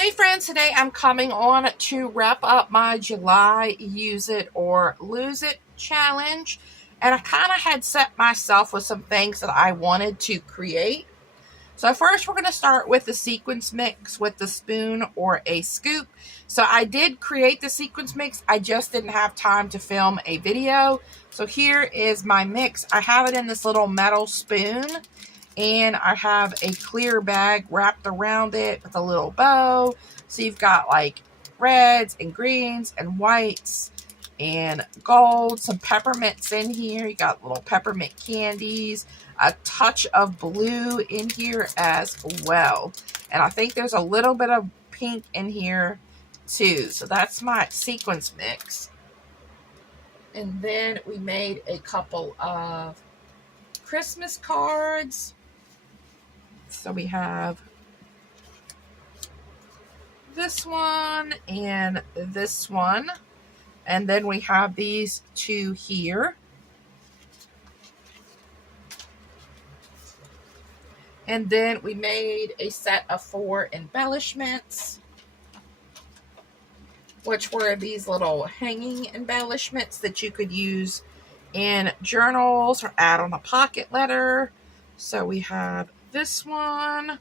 Hey friends, today I'm coming on to wrap up my July Use It or Lose It challenge. And I kind of had set myself with some things that I wanted to create. So first we're going to start with the sequence mix with the spoon or a scoop. So I did create the sequence mix, I just didn't have time to film a video. So here is my mix. I have it in this little metal spoon. And I have a clear bag wrapped around it with a little bow. So you've got like reds and greens and whites and gold, some peppermints in here. You got little peppermint candies, a touch of blue in here as well. And I think there's a little bit of pink in here too. So that's my sequence mix. And then we made a couple of Christmas cards. So we have this one and this one. And then we have these two here. And then we made a set of 4 embellishments, which were these little hanging embellishments that you could use in journals or add on a pocket letter. So we have this one,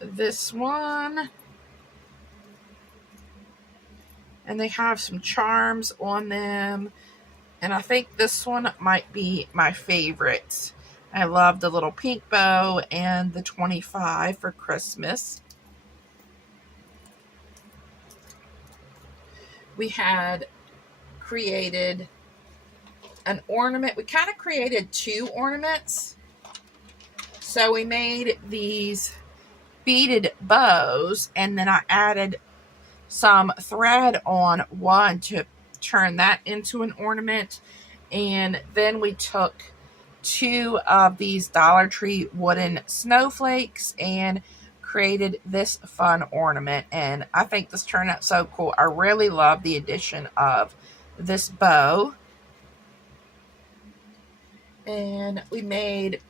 this one, and they have some charms on them. And I think this one might be my favorite. I love the little pink bow and the 25 for Christmas. We had created an ornament. We kind of created 2 ornaments. So we made these beaded bows, and then I added some thread on one to turn that into an ornament. And then we took 2 of these Dollar Tree wooden snowflakes and created this fun ornament. And I think this turned out so cool. I really love the addition of this bow. And we made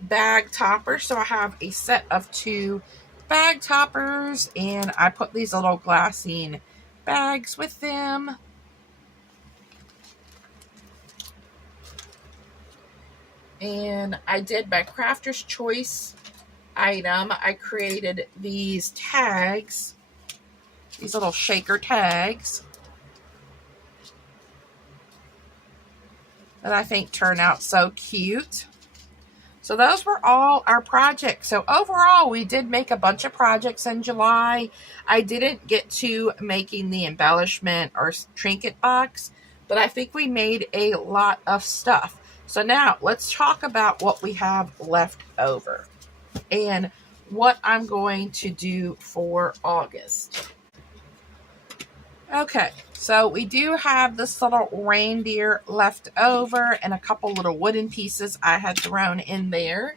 bag toppers. So I have a set of 2 bag toppers, and I put these little glassine bags with them. And I did my Crafter's Choice item. I created these tags, these little shaker tags, that I think turn out so cute. So those were all our projects. So overall, we did make a bunch of projects in July. I didn't get to making the embellishment or trinket box, but I think we made a lot of stuff. So now let's talk about what we have left over and what I'm going to do for August. Okay, so we do have this little reindeer left over and a couple little wooden pieces I had thrown in there.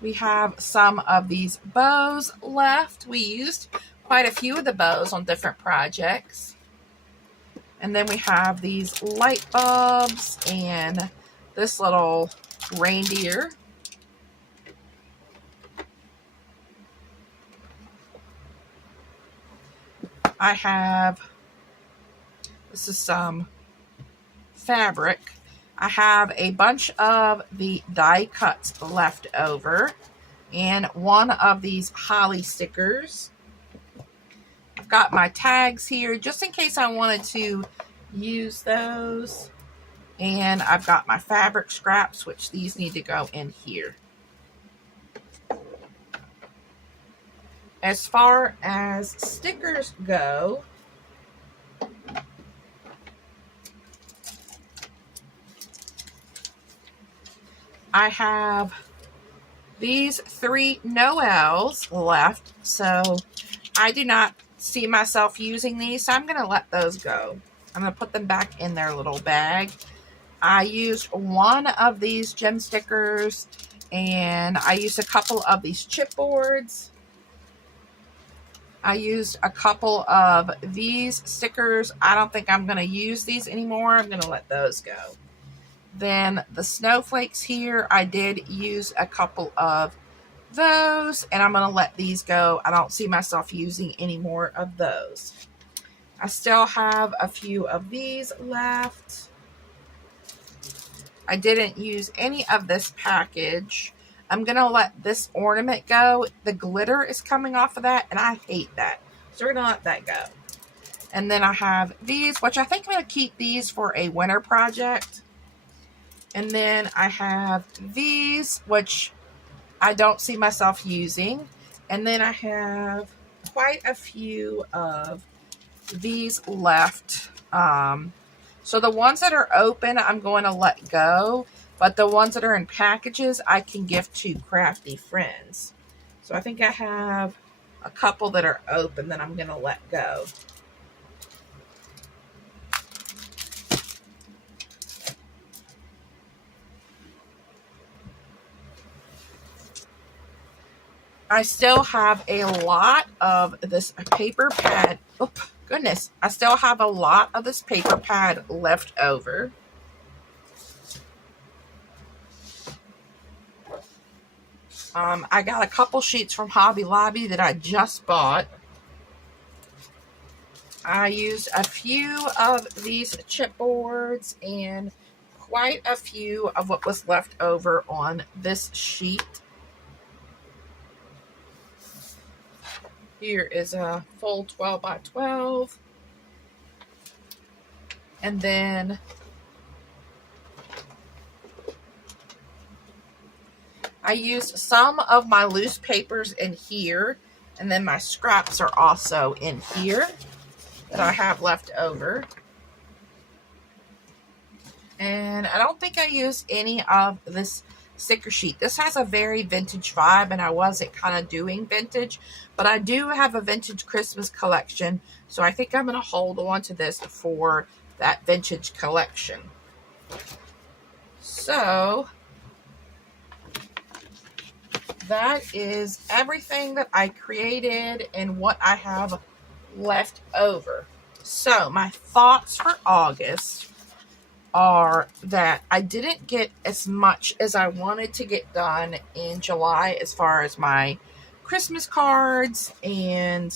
We have some of these bows left. We used quite a few of the bows on different projects. And then we have these light bulbs and this little reindeer. I have, this is some fabric. I have a bunch of the die cuts left over and one of these holly stickers. I've got my tags here just in case I wanted to use those. And I've got my fabric scraps, which these need to go in here. As far as stickers go, I have these 3 Noels left, so I do not see myself using these, so I'm going to let those go. I'm going to put them back in their little bag. I used one of these gem stickers, and I used a couple of these chipboards. I used a couple of these stickers. I don't think I'm going to use these anymore. I'm going to let those go. Then the snowflakes here, I did use a couple of those, and I'm going to let these go. I don't see myself using any more of those. I still have a few of these left. I didn't use any of this package. I'm going to let this ornament go. The glitter is coming off of that, and I hate that. So we're going to let that go. And then I have these, which I think I'm going to keep these for a winter project. And then I have these, which I don't see myself using. And then I have quite a few of these left. So the ones that are open, I'm going to let go. But the ones that are in packages, I can give to crafty friends. So I think I have a couple that are open that I'm going to let go. I still have a lot of this paper pad. Oh, goodness. I still have a lot of this paper pad left over. I got a couple sheets from Hobby Lobby that I just bought. I used a few of these chipboards and quite a few of what was left over on this sheet. Here is a full 12 by 12. And then I used some of my loose papers in here. And then my scraps are also in here that I have left over. And I don't think I used any of this sticker sheet. This has a very vintage vibe, and I wasn't kind of doing vintage, but I do have a vintage Christmas collection, so I think I'm going to hold on to this for that vintage collection. So that is everything that I created and what I have left over. So my thoughts for August are that I didn't get as much as I wanted to get done in July as far as my Christmas cards and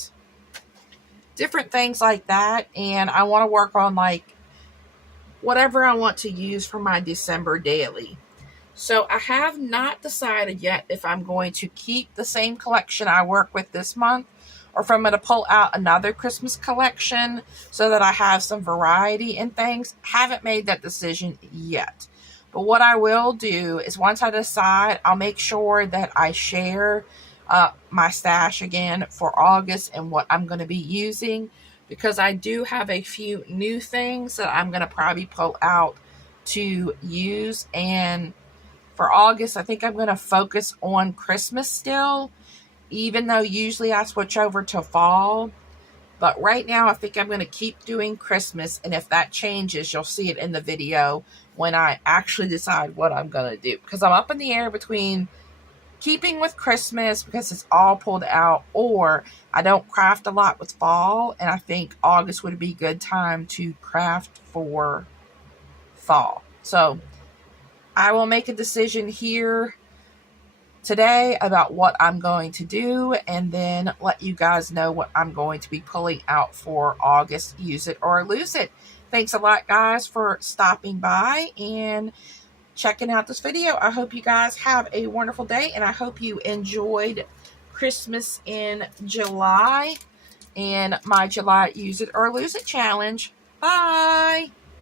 different things like that. And I want to work on like whatever I want to use for my December daily. So I have not decided yet if I'm going to keep the same collection I work with this month, or if I'm going to pull out another Christmas collection so that I have some variety in things. Haven't made that decision yet. But what I will do is once I decide, I'll make sure that I share my stash again for August and what I'm going to be using, because I do have a few new things that I'm going to probably pull out to use. And for August, I think I'm going to focus on Christmas still, even though usually I switch over to fall. But right now, I think I'm going to keep doing Christmas. And if that changes, you'll see it in the video when I actually decide what I'm going to do. Because I'm up in the air between keeping with Christmas because it's all pulled out, or I don't craft a lot with fall. And I think August would be a good time to craft for fall. So I will make a decision here today about what I'm going to do, and then let you guys know what I'm going to be pulling out for August. Use it or lose it. Thanks a lot, guys, for stopping by and checking out this video. I hope you guys have a wonderful day, and I hope you enjoyed Christmas in July and my July Use It or Lose It challenge. Bye!